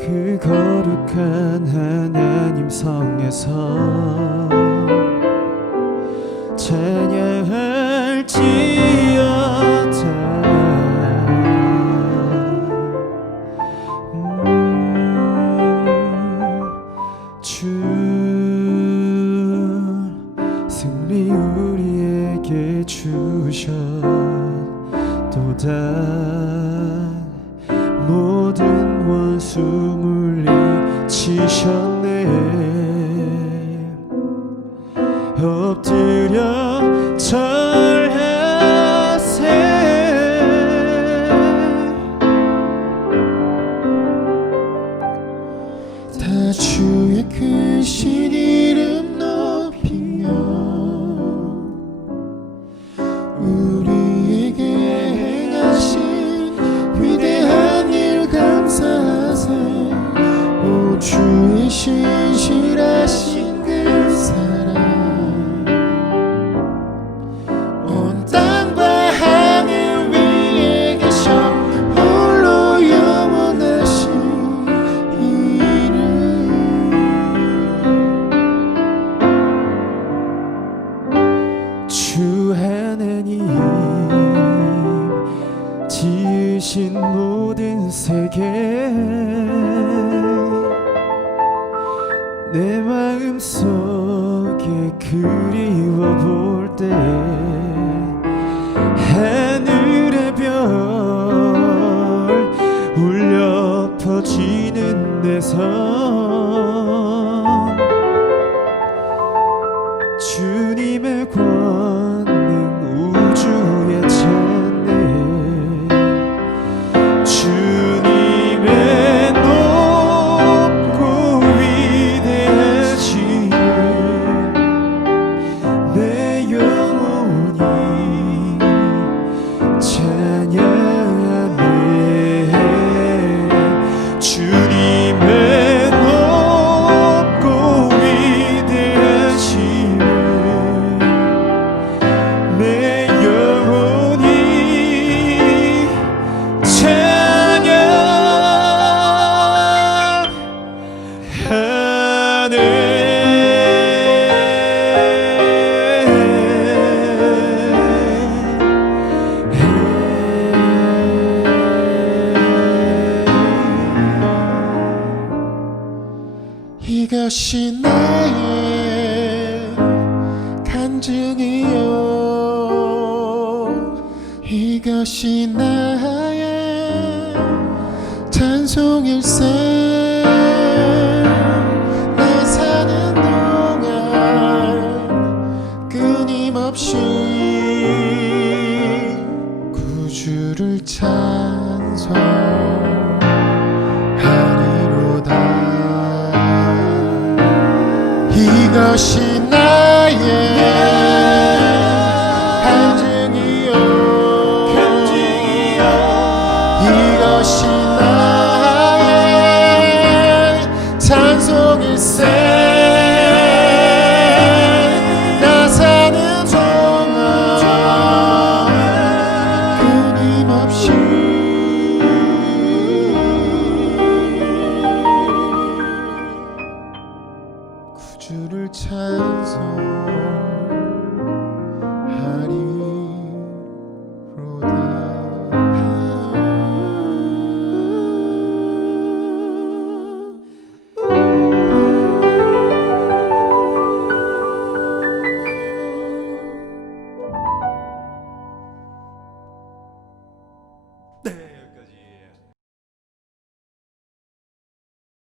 그 거룩한 하나님 성에서 찬양할지어다. 주 승리 우리에게 주셨도다. 모든 원수 엎드려 지으신 모든 세계. 내 마음 속에 그리워 볼 때 하늘의 별 울려 퍼지는 내성 주님의 권 이것이 나의 간증이요. 이것이 나의 찬송일세 내 사는 동안 끊임없이 구주를 찬 이것이 나의 간증이요. 이것이